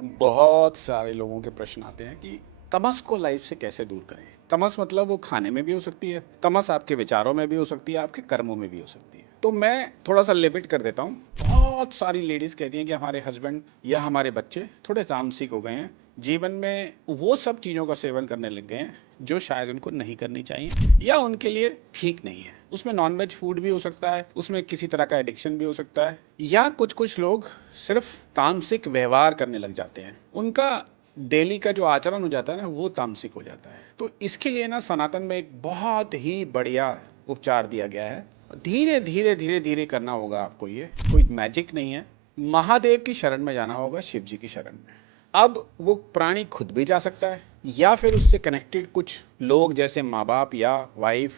बहुत सारे लोगों के प्रश्न आते हैं कि तमस को लाइफ से कैसे दूर करें। तमस मतलब वो खाने में भी हो सकती है, तमस आपके विचारों में भी हो सकती है, आपके कर्मों में भी हो सकती है। तो मैं थोड़ा सा लिमिट कर देता हूँ। बहुत सारी लेडीज कहती हैं कि हमारे हस्बैंड या हमारे बच्चे थोड़े तामसिक हो गए हैं, जीवन में वो सब चीज़ों का सेवन करने लग गए हैं जो शायद उनको नहीं करनी चाहिए या उनके लिए ठीक नहीं है। उसमें नॉनवेज फूड भी हो सकता है, उसमें किसी तरह का एडिक्शन भी हो सकता है, या कुछ कुछ लोग सिर्फ तामसिक व्यवहार करने लग जाते हैं। उनका डेली का जो आचरण हो जाता है ना, वो तामसिक हो जाता है। तो इसके लिए ना सनातन में एक बहुत ही बढ़िया उपचार दिया गया है। धीरे धीरे धीरे धीरे करना होगा आपको, ये कोई मैजिक नहीं है। महादेव की शरण में जाना होगा, शिव जी की शरण में। अब वो प्राणी खुद भी जा सकता है या फिर उससे कनेक्टेड कुछ लोग जैसे माँ बाप या वाइफ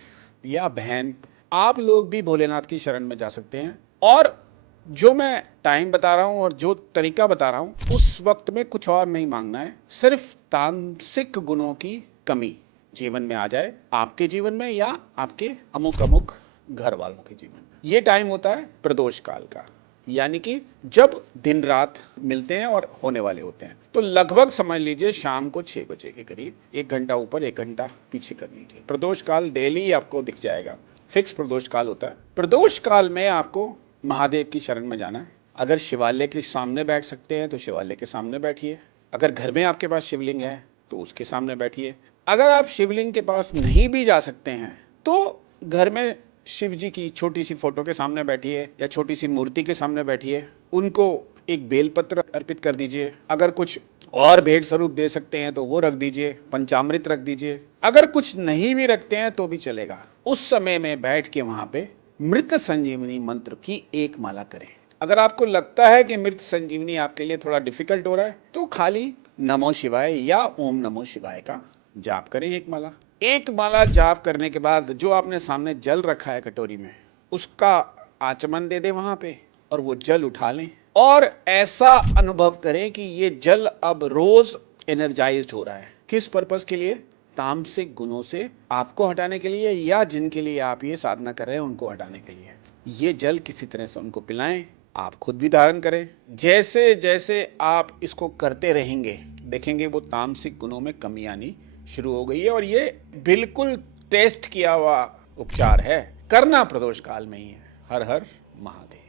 या बहन, आप लोग भी भोलेनाथ की शरण में जा सकते हैं। और जो मैं टाइम बता रहा हूँ और जो तरीका बता रहा हूँ, उस वक्त में कुछ और नहीं मांगना है, सिर्फ तामसिक गुणों की कमी जीवन में आ जाए, आपके जीवन में या आपके अमुक अमुक घर वालों के जीवन में। ये टाइम होता है प्रदोष काल का, यानी कि जब दिन रात मिलते हैं और होने वाले होते हैं। तो लगभग समझ लीजिए शाम को 6 बजे के करीब, 1 घंटा ऊपर 1 घंटा पीछे कर लीजिए। प्रदोष काल डेली आपको दिख जाएगा, फिक्स प्रदोष काल होता है। प्रदोष काल में आपको महादेव की शरण में जाना है। अगर शिवालय के सामने बैठ सकते हैं तो शिवालय के सामने बैठिए। अगर घर में आपके पास शिवलिंग है तो उसके सामने बैठिए। अगर आप शिवलिंग के पास नहीं भी जा सकते हैं तो घर में शिव जी की छोटी सी फोटो के सामने बैठिए या छोटी सी मूर्ति के सामने बैठिए। उनको एक बेलपत्र अर्पित कर दीजिए। अगर कुछ और भेंट स्वरूप दे सकते हैं तो वो रख दीजिए, पंचामृत रख दीजिए। अगर कुछ नहीं भी रखते हैं तो भी चलेगा। उस समय में बैठ के वहां पे मृत संजीवनी मंत्र की एक माला करें। अगर आपको लगता है कि मृत संजीवनी आपके लिए थोड़ा डिफिकल्ट हो रहा है तो खाली नमो शिवाय या ओम नमो शिवाय का जाप करें, एक माला। एक माला जाप करने के बाद जो आपने सामने जल रखा है कटोरी में, उसका आचमन दे दें वहां पे और वो जल उठा लें और ऐसा अनुभव करें कि ये जल अब रोज एनर्जाइज्ड हो रहा है। किस पर्पस के लिए? तामसिक गुणों से आपको हटाने के लिए या जिनके लिए आप ये साधना कर रहे हैं उनको हटाने के लिए। ये जल किसी तरह से उनको पिलाएं, आप खुद भी धारण करें। जैसे जैसे आप इसको करते रहेंगे देखेंगे वो तामसिक गुणों में कमी आनी शुरू हो गई है। और ये बिल्कुल टेस्ट किया हुआ उपचार है, करना प्रदोष काल में ही है। हर हर महादेव।